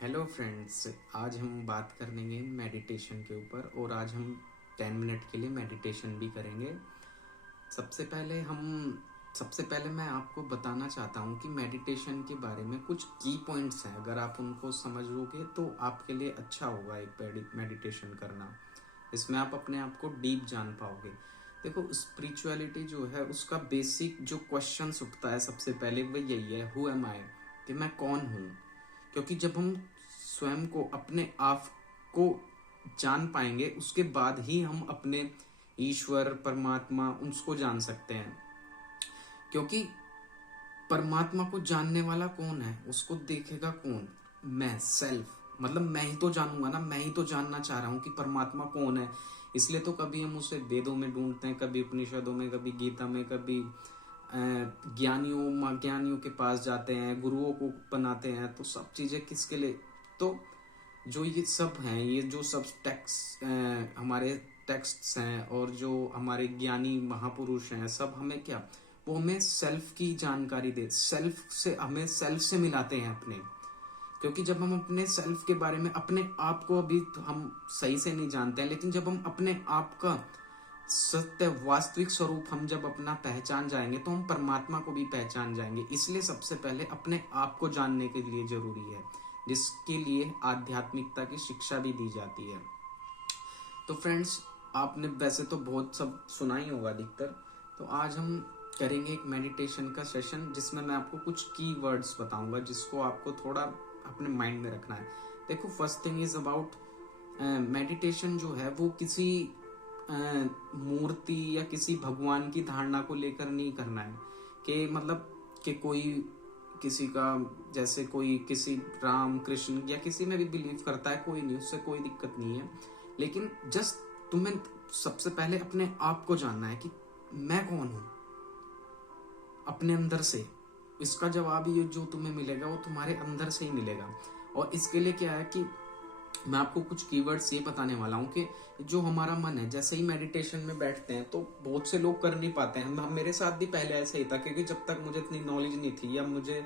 Hello friends, आज हम बात करेंगे मेडिटेशन के ऊपर और आज हम 10 मिनट के लिए मेडिटेशन भी करेंगे। सबसे पहले मैं आपको बताना चाहता हूँ कि मेडिटेशन के बारे में कुछ की पॉइंट्स हैं। अगर आप उनको समझ लोगे तो आपके लिए अच्छा होगा एक मेडिटेशन करना। इसमें आप अपने आप को डीप जान पाओगे। देखो, स्पिरिचुअलिटी जो है उसका बेसिक जो क्वेश्चन उठता है सबसे पहले वो यही है, हु एम आई, कि मैं कौन हूँ। क्योंकि जब हम स्वयं को, अपने आप को जान पाएंगे उसके बाद ही हम अपने ईश्वर, परमात्मा, उसको जान सकते हैं। क्योंकि परमात्मा को जानने वाला कौन है, उसको देखेगा कौन? मैं, सेल्फ। मतलब मैं ही तो जानूंगा ना, मैं ही तो जानना चाह रहा हूँ कि परमात्मा कौन है। इसलिए तो कभी हम उसे वेदों में ढूंढते हैं, कभी उपनिषदों में, कभी गीता में, कभी ज्ञानियों के पास जाते हैं, गुरुओं को बनाते हैं। तो सब चीजें किसके लिए? तो जो ये सब हैं, ये जो सब टेक्स्ट हमारे टेक्स्ट्स हैं और जो हमारे ज्ञानी महापुरुष हैं, सब हमें क्या, वो हमें सेल्फ की जानकारी दे, हमें सेल्फ से मिलाते हैं अपने। क्योंकि जब हम अपने सेल्फ के बारे में, अपने आप को अभी तो हम सही से नहीं जानते हैं, लेकिन जब हम अपने आप का सत्य, वास्तविक स्वरूप हम जब अपना पहचान जाएंगे तो हम परमात्मा को भी पहचान जाएंगे। इसलिए सबसे पहले अपने आप को जानने के लिए जरूरी है, जिसके लिए आध्यात्मिकता की शिक्षा भी दी जाती है। तो फ्रेंड्स, आपने वैसे तो बहुत सब सुना ही होगा अधिकतर। तो आज हम करेंगे एक मेडिटेशन का सेशन, जिसमें मैं आपको कुछ की वर्ड्स बताऊंगा जिसको आपको थोड़ा अपने माइंड में रखना है। देखो, first thing is about meditation जो है वो किसी मूर्ति या किसी भगवान की धारणा को लेकर नहीं करना है। कि मतलब कि कोई किसी का, जैसे कोई किसी राम कृष्ण या किसी में भी बिलीव करता है, कोई नहीं, उससे कोई दिक्कत नहीं है। लेकिन जस्ट तुम्हें सबसे पहले अपने आप को जानना है कि मैं कौन हूं, अपने अंदर से। इसका जवाब ये जो तुम्हें मिलेगा वो तुम्हारे अंदर से ही मिलेगा। और इसके लिए क्या है कि मैं आपको कुछ कीवर्ड्स ये बताने वाला हूँ कि जो हमारा मन है, जैसे ही मेडिटेशन में बैठते हैं तो बहुत से लोग कर नहीं पाते हैं। मेरे साथ भी पहले ऐसा ही था, क्योंकि जब तक मुझे इतनी नॉलेज नहीं थी या मुझे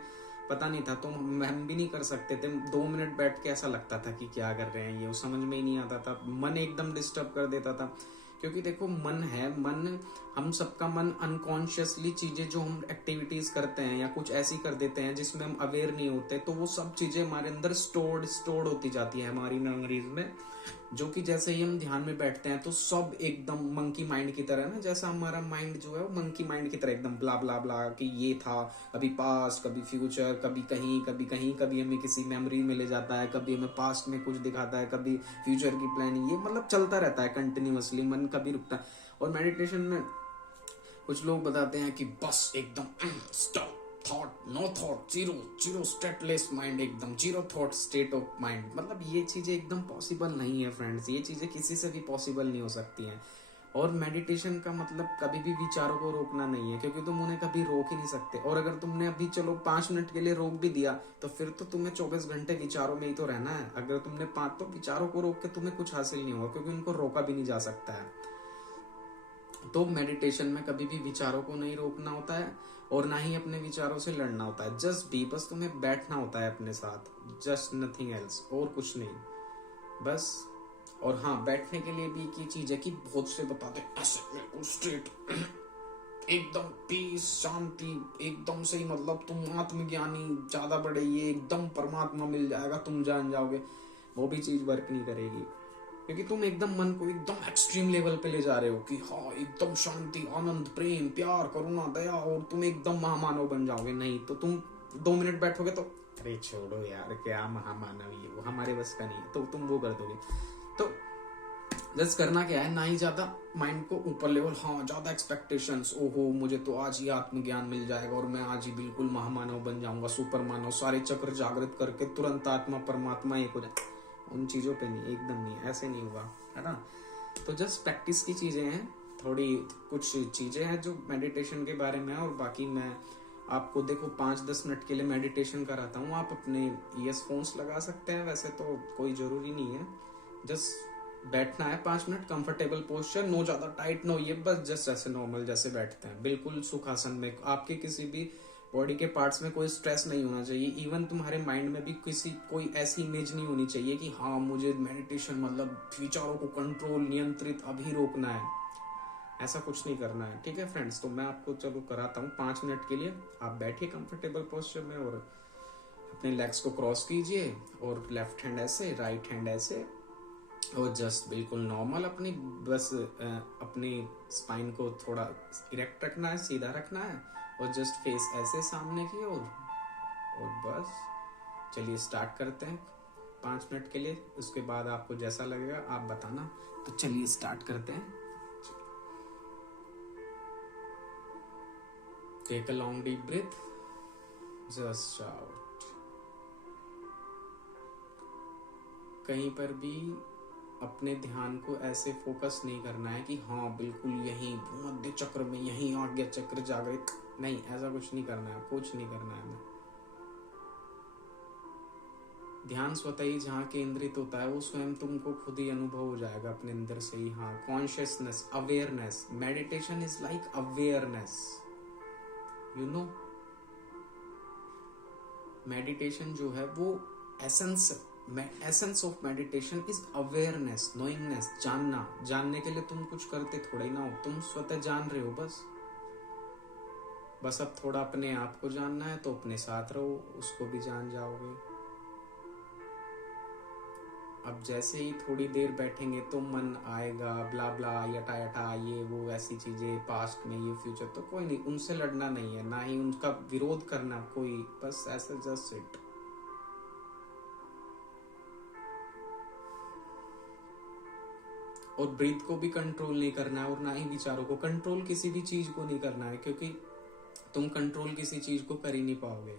पता नहीं था तो हम भी नहीं कर सकते थे। 2 मिनट बैठ के ऐसा लगता था कि क्या कर रहे हैं ये, वो समझ में ही नहीं आता था, मन एकदम डिस्टर्ब कर देता था। क्योंकि देखो, मन, हम सबका मन अनकॉन्शियसली चीजें जो हम एक्टिविटीज करते हैं या कुछ ऐसी कर देते हैं जिसमें हम अवेयर नहीं होते, तो वो सब चीजें हमारे अंदर स्टोर्ड होती जाती है हमारी मेमोरीज में। जो कि जैसे ही हम ध्यान में बैठते हैं तो सब एकदम मंकी माइंड की तरह ना, जैसा हमारा माइंड जो है वो मंकी माइंड की तरह एकदम ब्ला ब्ला ब्ला कि ये था, कभी पास्ट, कभी फ्यूचर, कभी कहीं, कभी कहीं, कभी हमें किसी मेमोरी में ले जाता है, कभी हमें पास्ट में कुछ दिखाता है, कभी फ्यूचर की प्लानिंग, ये मतलब चलता रहता है कंटिन्यूअसली, मन कभी रुकता है। और मेडिटेशन में कुछ लोग बताते हैं कि बस एकदम stop, thought, no thought, zero zero stateless mind, एकदम zero thought state of mind. मतलब ये चीजें एकदम पॉसिबल नहीं है फ्रेंड्स, ये चीजें किसी से भी पॉसिबल नहीं हो सकती हैं। और मेडिटेशन का मतलब कभी भी विचारों को रोकना नहीं है, क्योंकि तुम उन्हें कभी रोक ही नहीं सकते। और अगर तुमने अभी चलो 5 मिनट के लिए रोक भी दिया तो फिर तो तुम्हें 24 घंटे विचारों में ही तो रहना है। अगर तुमने 5, तो विचारों को रोक के तुम्हें कुछ हासिल नहीं होगा, क्योंकि उनको रोका भी नहीं जा सकता है। तो मेडिटेशन में कभी भी विचारों को नहीं रोकना होता है और ना ही अपने विचारों से लड़ना होता है। जस्ट बी, बस तुम्हें बैठना होता है अपने साथ, जस्ट नथिंग एल्स, और कुछ नहीं बस। और हाँ, बैठने के लिए भी एक ही चीज है कि बहुत से बताते हैं ऐसे बिल्कुल स्ट्रेट, एकदम पीस, शांति, एकदम सही, मतलब तुम आत्मज्ञानी ज्यादा बड़े, ये एकदम परमात्मा मिल जाएगा, तुम जान जाओगे। वो भी चीज वर्क नहीं करेगी, क्योंकि तुम एकदम मन को एकदम एक्सट्रीम लेवल पे ले जा रहे हो कि हाँ एकदम शांति, आनंद, प्रेम, प्यार, करुणा, दया, और तुम एकदम महामानव बन जाओगे। नहीं, तो तुम 2 मिनट बैठोगे तो अरे छोड़ो यार, क्या महामानव, ये वो हमारे बस का नहीं है, तो तुम वो कर दोगे। तो जस्ट करना क्या है, ना ही ज्यादा माइंड को ऊपर लेवल, हाँ ज्यादा एक्सपेक्टेशंस, ओहो मुझे तो आज ही आत्मज्ञान मिल जाएगा और मैं आज ही बिल्कुल महामानव बन जाऊंगा, सुपर मानव, सारे चक्र जागृत करके तुरंत आत्मा परमात्मा एक हो जाए। उन चीजों पे नहीं, एकदम नहीं, ऐसे नहीं हुआ, है ना। तो जस्ट प्रैक्टिस की चीजें हैं, थोड़ी कुछ चीजें हैं जो मेडिटेशन के बारे में है। और बाकी मैं आपको देखो 5-10 मिनट के लिए मेडिटेशन कराता हूँ, आप अपने ईयरफोन्स लगा सकते हैं, वैसे तो कोई जरूरी नहीं है। जस्ट बैठना है 5 मिनट, कंफर्टेबल पोस्चर, नो ज्यादा टाइट, नो ये, बस जस्ट ऐसे नॉर्मल जैसे बैठते हैं, बिल्कुल सुखासन में, आपके किसी भी बॉडी के पार्ट्स में कोई स्ट्रेस नहीं होना चाहिए। इवन तुम्हारे माइंड में भी कोई ऐसी इमेज नहीं होनी चाहिए कि हाँ मुझे मेडिटेशन मतलब विचारों को कंट्रोल, नियंत्रित अभी रोकना है, ऐसा कुछ नहीं करना है। ठीक है फ्रेंड्स, तो मैं आपको चलो कराता हूँ 5 मिनट के लिए। आप बैठिए कंफर्टेबल पोस्चर में और अपने लेग्स को क्रॉस कीजिए और लेफ्ट हैंड ऐसे, राइट हैंड ऐसे, और जस्ट बिल्कुल नॉर्मल अपनी बस अपनी स्पाइन को थोड़ा इरेक्ट रखना है, सीधा रखना है, और जस्ट फेस ऐसे सामने की ओर। और बस चलिए स्टार्ट करते हैं 5 मिनट के लिए। उसके बाद आपको जैसा लगेगा आप बताना। तो चलिए स्टार्ट करते हैं। Take a long deep breath, just out. कहीं पर भी अपने ध्यान को ऐसे फोकस नहीं करना है कि हाँ बिल्कुल यहीं भूमध्य चक्र में, यहीं आज्ञा चक्र जागृत, नहीं, ऐसा कुछ नहीं करना है, कुछ नहीं करना है। ध्यान स्वतः ही जहाँ केंद्रित होता है वो स्वयं तुमको खुद ही अनुभव हो जाएगा अपने अंदर से ही। हाँ, consciousness, awareness, meditation is like awareness, you know. Meditation जो है वो essence of meditation is awareness, knowingness, जानना। जानने के लिए तुम कुछ करते थोड़ा ही ना हो, तुम स्वतः जान रहे हो। बस अब थोड़ा अपने आप को जानना है तो अपने साथ रहो, उसको भी जान जाओगे। अब जैसे ही थोड़ी देर बैठेंगे तो मन आएगा ब्ला ब्ला, यटा यटा, ये वो ऐसी चीजें, पास्ट में ये फ्यूचर, तो कोई नहीं, उनसे लड़ना नहीं है, ना ही उनका विरोध करना कोई, बस ऐसे जस्ट सिट। और ब्रीथ को भी कंट्रोल नहीं करना है और ना ही विचारों को कंट्रोल, किसी भी चीज को नहीं करना है, क्योंकि तुम कंट्रोल किसी चीज को कर ही नहीं पाओगे।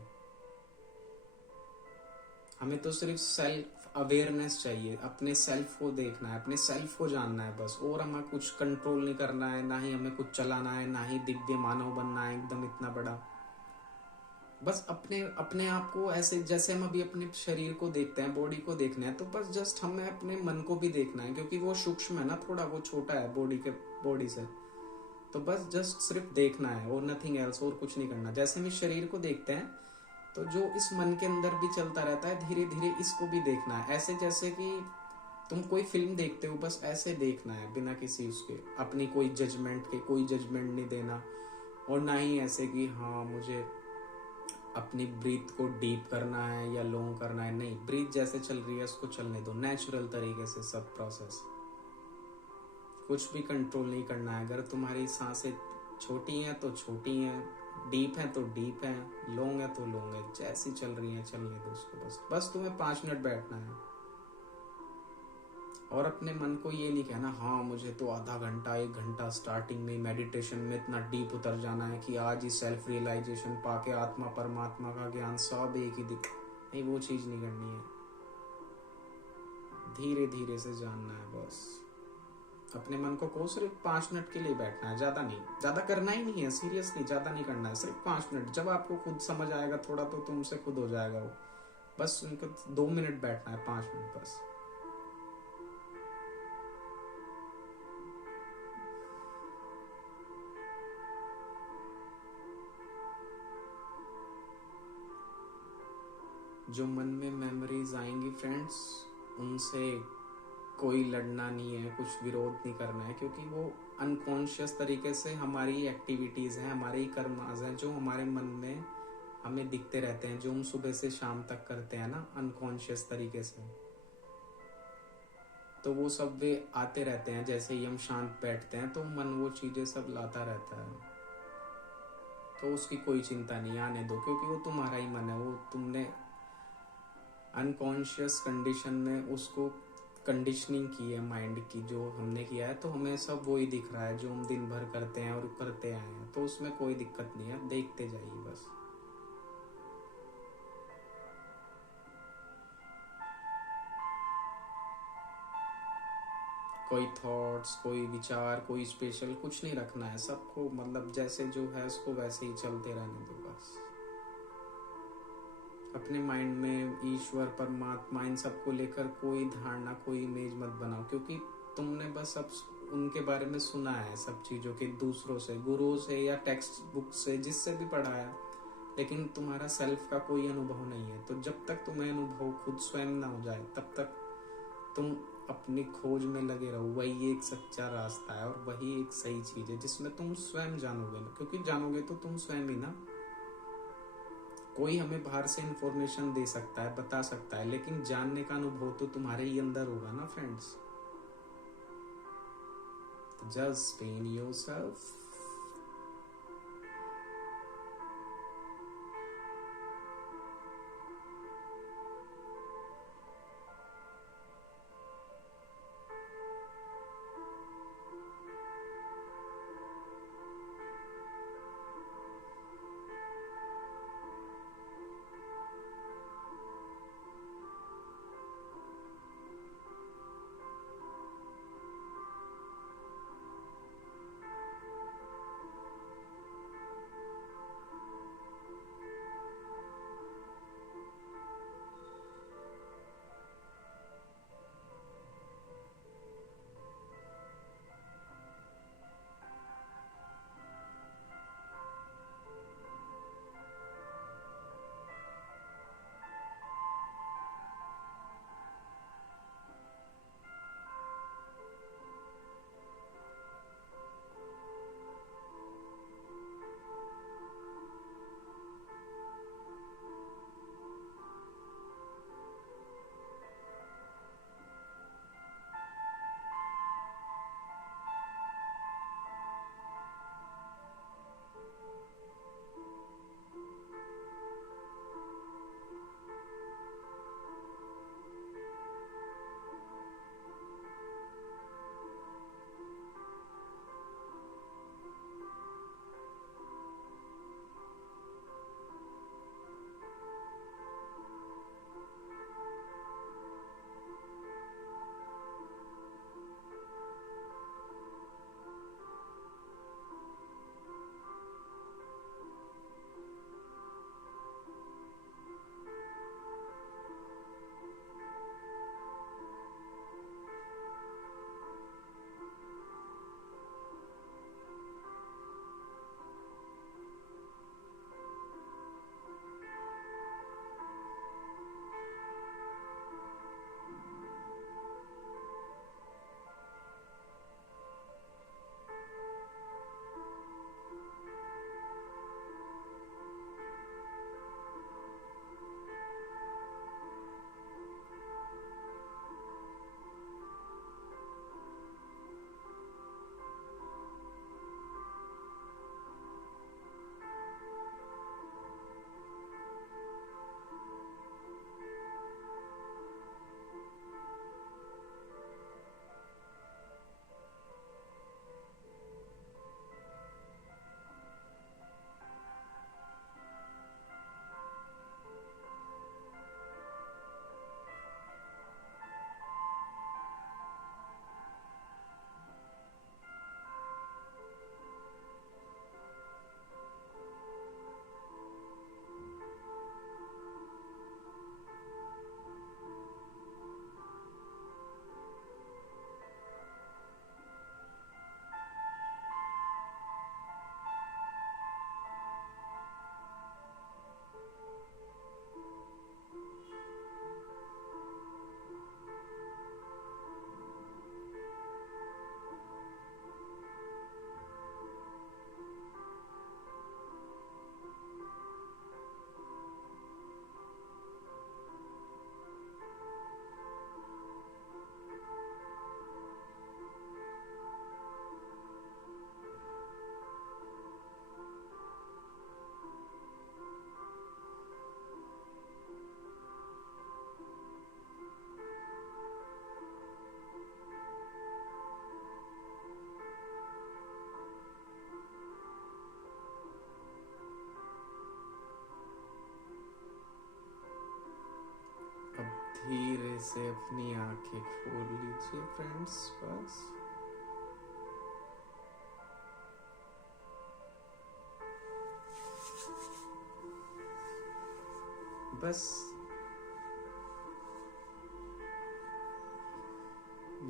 हमें तो सिर्फ सेल्फ अवेयरनेस चाहिए, अपने सेल्फ को देखना है, अपने सेल्फ को जानना है बस। और हमें कुछ कंट्रोल नहीं करना है, ना ही हमें कुछ चलाना है, ना ही दिव्य मानव बनना है एकदम इतना बड़ा। बस अपने आप को ऐसे, जैसे हम अभी अपने शरीर को देखते हैं, बॉडी को देखना है, तो बस जस्ट हमें अपने मन को भी देखना है, क्योंकि वो सूक्ष्म है ना, थोड़ा वो छोटा है बॉडी से। तो बस जस्ट सिर्फ देखना है और नथिंग एल्स, और कुछ नहीं करना। जैसे हम इस शरीर को देखते हैं तो जो इस मन के अंदर भी चलता रहता है, धीरे धीरे इसको भी देखना है। ऐसे जैसे कि तुम कोई फिल्म देखते हो, बस ऐसे देखना है बिना किसी उसके, अपनी कोई जजमेंट के, कोई जजमेंट नहीं देना। और ना ही ऐसे कि हाँ मुझे अपनी ब्रीथ को डीप करना है या लॉन्ग करना है, नहीं, ब्रीथ जैसे चल रही है उसको चलने दो, नेचुरल तरीके से सब प्रोसेस। कुछ भी कंट्रोल नहीं करना है। अगर तुम्हारी सांसें छोटी हैं तो छोटी हैं, डीप है तो डीप है, लॉन्ग है तो लॉन्ग है, जैसी चल रही है चलने दो उसको। बस तुम्हें 5 मिनट बैठना है और अपने मन को ये नहीं कहना हाँ मुझे तो आधा घंटा 1 घंटा स्टार्टिंग में मेडिटेशन में इतना डीप उतर जाना है कि आज ही सेल्फ रियलाइजेशन पाके आत्मा परमात्मा का ज्ञान सब एक ही दिख, नहीं, वो चीज नहीं करनी है। धीरे धीरे से जानना है बस। अपने मन को सिर्फ 5 मिनट के लिए बैठना है, ज्यादा नहीं, ज्यादा करना ही नहीं है, सीरियसली ज्यादा नहीं करना है, सिर्फ 5 मिनट। जब आपको खुद समझ आएगा थोड़ा तो तुमसे खुद हो जाएगा वो। बस उनको 2 मिनट बैठना है, 5 मिनट बस। जो मन में मेमोरीज आएंगी फ्रेंड्स, उनसे कोई लड़ना नहीं है, कुछ विरोध नहीं करना है, क्योंकि वो अनकॉन्शियस तरीके से हमारी एक्टिविटीज हैं, हमारी कर्माज हैं, जो हमारे मन में हमें दिखते रहते हैं, जो हम सुबह से शाम तक करते हैं ना अनकॉन्शियस तरीके से, तो वो सब वे आते रहते हैं। जैसे ही हम शांत बैठते हैं तो मन वो चीजें सब लाता रहता है, तो उसकी कोई चिंता नहीं, आने दो, क्योंकि वो तुम्हारा ही मन है, वो तुमने अनकॉन्शियस कंडीशन में उसको कंडीशनिंग की है माइंड की, जो हमने किया है, तो हमें सब वही दिख रहा है जो हम दिन भर करते हैं और करते आए हैं, तो उसमें कोई दिक्कत नहीं है, देखते जाइए बस। कोई थॉट्स, कोई विचार, कोई स्पेशल कुछ नहीं रखना है, सबको मतलब जैसे जो है उसको वैसे ही चलते रहने दो बस। अपने माइंड में ईश्वर, परमात्मा, इन सबको लेकर कोई धारणा, कोई इमेज मत बनाओ, क्योंकि तुमने बस अब उनके बारे में सुना है सब चीज़ों के, दूसरों से, गुरुओं से या टेक्स्ट बुक से, जिससे भी पढ़ा है, लेकिन तुम्हारा सेल्फ का कोई अनुभव नहीं है। तो जब तक तुम्हें अनुभव खुद स्वयं ना हो जाए तब तक तुम अपनी खोज में लगे रहो। वही एक सच्चा रास्ता है और वही एक सही चीज है जिसमें तुम स्वयं जानोगे ना, क्योंकि जानोगे तो तुम स्वयं ही ना। कोई हमें बाहर से इंफॉर्मेशन दे सकता है, बता सकता है, लेकिन जानने का अनुभव तो तुम्हारे ही अंदर होगा ना friends. Just be in yourself. धीरे से अपनी आंखें खोल लीजिए फ्रेंड्स। बस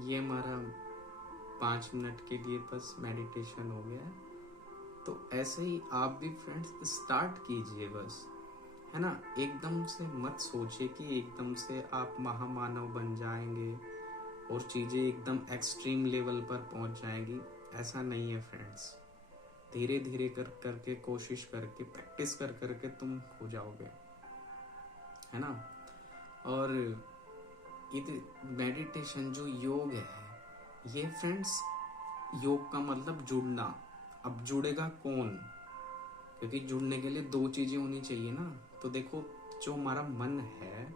ये हमारा 5 मिनट के लिए बस मेडिटेशन हो गया। तो ऐसे ही आप भी फ्रेंड्स स्टार्ट कीजिए बस, है ना। एकदम से मत सोचिए कि एकदम से आप महामानव बन जाएंगे और चीज़ें एकदम एक्सट्रीम लेवल पर पहुंच जाएंगी। ऐसा नहीं है फ्रेंड्स। धीरे धीरे करके कोशिश करके प्रैक्टिस करके तुम हो जाओगे, है ना। और ये मेडिटेशन जो योग है, ये फ्रेंड्स योग का मतलब जुड़ना। अब जुड़ेगा कौन? क्योंकि जुड़ने के लिए दो चीजें होनी चाहिए ना। तो देखो, जो हमारा मन है,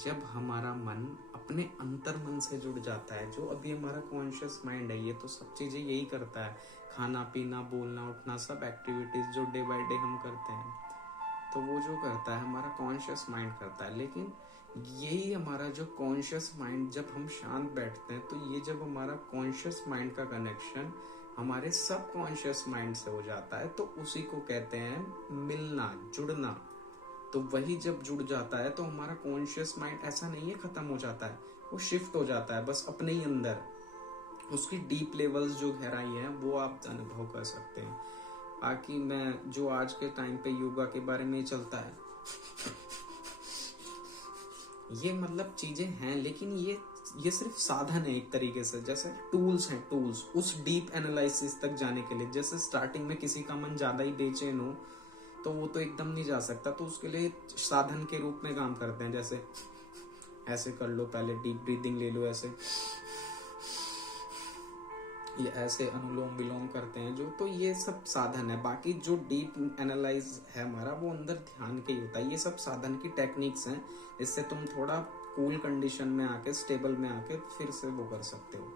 जब हमारा मन अपने अंतर मन से जुड़ जाता है, जो अभी हमारा कॉन्शियस माइंड है, ये तो सब चीजें यही करता है, खाना पीना बोलना उठना सब एक्टिविटीज जो डे बाय डे हम करते हैं, तो वो जो करता है हमारा कॉन्शियस माइंड करता है। लेकिन यही हमारा जो कॉन्शियस माइंड, जब हम शांत बैठते हैं, तो ये जब हमारा कॉन्शियस माइंड का कनेक्शन हमारे सब कॉन्शियस माइंड से हो जाता है, तो उसी को कहते हैं मिलना, जुड़ना। तो वही जब जुड़ जाता है तो हमारा कॉन्शियस माइंड ऐसा नहीं है खत्म हो जाता है, वो शिफ्ट हो जाता है बस अपने ही अंदर। उसकी डीप लेवल्स जो गहराई है वो आप अनुभव कर सकते हैं। बाकी मैं जो आज के टाइम पे योगा के बारे में चलता है ये मतलब चीजें हैं, लेकिन ये सिर्फ साधन है एक तरीके से, जैसे टूल्स हैं, टूल्स उस डीप एनालिसिस तक जाने के लिए। जैसे स्टार्टिंग में किसी का मन ज्यादा ही बेचैन हो तो वो तो एकदम नहीं जा सकता, तो उसके लिए साधन के रूप में काम करते हैं। जैसे ऐसे कर लो, पहले डीप ब्रीदिंग ले लो, ऐसे ये ऐसे अनुलोम विलोम करते हैं जो, तो ये सब साधन है। बाकी जो डीप एनालाइज है हमारा, वो अंदर ध्यान के ही होता है। ये सब साधन की टेक्निक्स हैं, इससे तुम थोड़ा कूल कंडीशन में आके, स्टेबल में आके फिर से वो कर सकते हो।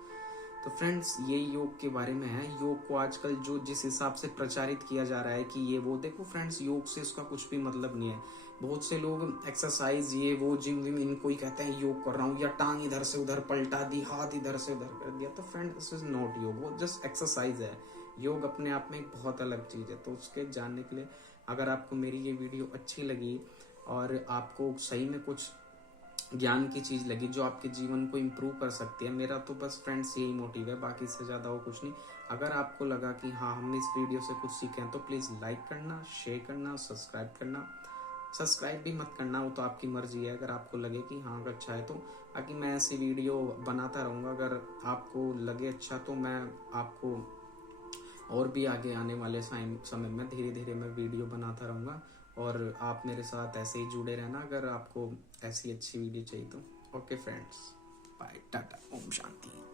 तो फ्रेंड्स, ये योग के बारे में है। योग को आजकल जो जिस हिसाब से प्रचारित किया जा रहा है कि ये वो, देखो फ्रेंड्स, योग से इसका कुछ भी मतलब नहीं है। बहुत से लोग एक्सरसाइज ये वो जिम विम इनको ही कहते हैं योग कर रहा हूँ, या टांग इधर से उधर पलटा दी, हाथ इधर से उधर कर दिया। तो फ्रेंड, दिस इज नॉट योग, वो जस्ट एक्सरसाइज है। योग अपने आप में एक बहुत अलग चीज है। तो उसके जानने के लिए, अगर आपको मेरी ये वीडियो अच्छी लगी और आपको सही में कुछ ज्ञान की चीज लगी जो आपके जीवन को इम्प्रूव कर सकती है, मेरा तो बस फ्रेंड्स यही मोटिव है, बाकी से ज्यादा वो कुछ नहीं। अगर आपको लगा कि हाँ हमने इस वीडियो से कुछ सीखे हैं, तो प्लीज लाइक करना, शेयर करना, सब्सक्राइब करना। सब्सक्राइब भी मत करना, वो तो आपकी मर्जी है, अगर आपको लगे कि हाँ अगर अच्छा है तो। बाकी मैं ऐसी वीडियो बनाता रहूँगा, अगर आपको लगे अच्छा तो मैं आपको और भी आगे आने वाले समय में धीरे धीरे मैं वीडियो बनाता रहूँगा। और आप मेरे साथ ऐसे ही जुड़े रहना अगर आपको ऐसी अच्छी वीडियो चाहिए तो। Okay friends, bye, Tata, Om Shanti.